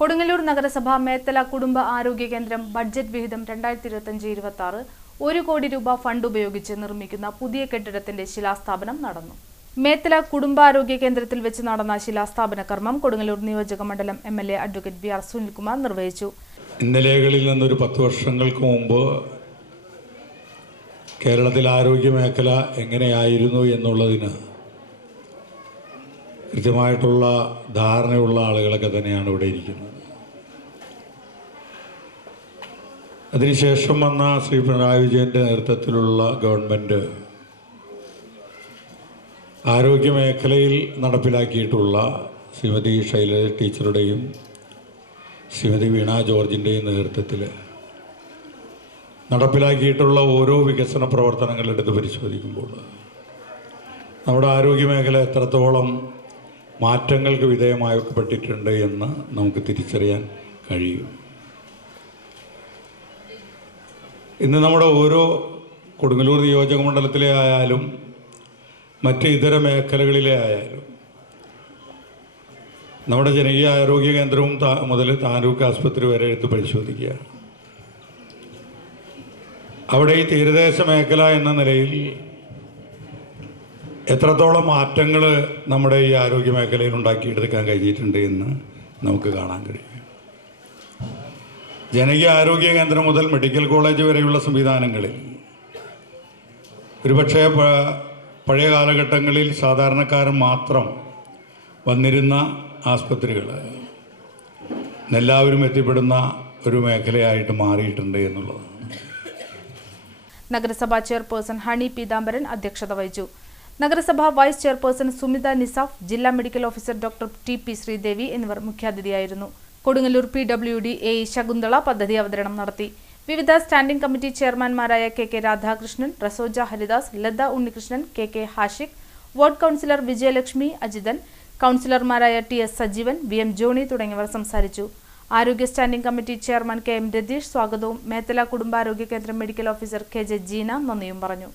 കൊടുങ്ങല്ലൂർ നഗരസഭ മേത്തല കുടുംബ ആരോഗ്യ കേന്ദ്രം ബഡ്ജറ്റ് വിഹിതം 2025-26 1 കോടി രൂപ ഫണ്ട് ഉപയോഗിച്ച് നിർമ്മിക്കുന്ന പുതിയ കെട്ടിടത്തിന്റെ ശിലാസ്ഥാപനം നടന്നു. മേത്തല കുടുംബാരോഗ്യ കേന്ദ്രത്തിൽ വെച്ച് നടന്ന ശിലാസ്ഥാപന കർമ്മം കൊടുങ്ങല്ലൂർ നിയോജക മണ്ഡലം MLA അഡ്വക്കേറ്റ് ബി.ആർ. സുനിൽകുമാർ നിർവഹിച്ചു. ഇന്നലെകളിൽ നിന്നൊരു 10 വർഷങ്ങൾക്ക് മുമ്പ് കേരളത്തിലെ ആരോഗ്യ മേഖല എങ്ങനെയായിരുന്നു എന്നുള്ളതിന് കൃത്യമായിട്ടുള്ള ധാരണയുള്ള ആളുകളൊക്കെ തന്നെയാണ് ഇവിടെ ഇരിക്കുന്നത്. അതിനുശേഷം വന്ന ശ്രീ പിണറായി വിജയൻ്റെ നേതൃത്വത്തിലുള്ള ഗവൺമെൻറ് ആരോഗ്യ മേഖലയിൽ നടപ്പിലാക്കിയിട്ടുള്ള ശ്രീമതി ശൈലജ ടീച്ചറുടെയും ശ്രീമതി വീണ ജോർജിൻ്റെയും നേതൃത്വത്തിൽ നടപ്പിലാക്കിയിട്ടുള്ള ഓരോ വികസന പ്രവർത്തനങ്ങളെടുത്ത് പരിശോധിക്കുമ്പോൾ നമ്മുടെ ആരോഗ്യ മേഖല എത്രത്തോളം മാറ്റങ്ങൾക്ക് വിധേയമാക്കപ്പെട്ടിട്ടുണ്ട് എന്ന് നമുക്ക് തിരിച്ചറിയാൻ കഴിയും. ഇന്ന് നമ്മുടെ ഓരോ കൊടുങ്ങല്ലൂർ നിയോജക മണ്ഡലത്തിലെ ആയാലും മറ്റ് ഇതര മേഖലകളിലെ ആയാലും നമ്മുടെ ജനകീയ ആരോഗ്യ കേന്ദ്രവും മുതൽ താലൂക്ക് ആശുപത്രി വരെ എടുത്ത് പരിശോധിക്കുക. അവിടെ ഈ തീരദേശ മേഖല എന്ന നിലയിൽ എത്രത്തോളം മാറ്റങ്ങൾ നമ്മുടെ ഈ ആരോഗ്യ മേഖലയിൽ ഉണ്ടാക്കിയെടുക്കാൻ കഴിഞ്ഞിട്ടുണ്ട് എന്ന് നമുക്ക് കാണാൻ കഴിയും. ജനകീയ ആരോഗ്യ കേന്ദ്രം മുതൽ മെഡിക്കൽ കോളേജ് വരെയുള്ള സംവിധാനങ്ങളിൽ ഒരുപക്ഷെ പഴയ കാലഘട്ടങ്ങളിൽ സാധാരണക്കാരൻ മാത്രം വന്നിരുന്ന ആസ്പത്രികൾ എല്ലാവരും എത്തിപ്പെടുന്ന ഒരു മേഖലയായിട്ട് മാറിയിട്ടുണ്ട് എന്നുള്ളതാണ്. നഗരസഭാ ചെയർപേഴ്സൺ ഹണി പീതാംബരൻ അധ്യക്ഷത വഹിച്ചു. നഗരസഭാ വൈസ് ചെയർപേഴ്സൺ സുമിത നിസാഫ്, ജില്ലാ medical officer doctor T P. Sreedevi എന്നിവർ മുഖ്യാതിഥിയായിരുന്നു. കൊടുങ്ങല്ലൂർ PWD AE ശകുന്തള പദ്ധതി അവതരണം നടത്തി. വിവിധ സ്റ്റാൻഡിംഗ് കമ്മിറ്റി ചെയർമാൻമാരായ K Radhakrishnan, Rasoja Haridas, Latha Unnikrishnan, K Hashiq, ward councillor Vijayalakshmi Ajithan, കൗൺസിലർമാരായ TS സജീവൻ, VM ജോണി തുടങ്ങിയവർ സംസാരിച്ചു. ആരോഗ്യ standing committee chairman KM Ratheesh സ്വാഗതവും മേത്തല കുടുംബാരോഗ്യ കേന്ദ്രം മെഡിക്കൽ ഓഫീസർ KJ ജീന നന്ദിയും പറഞ്ഞു.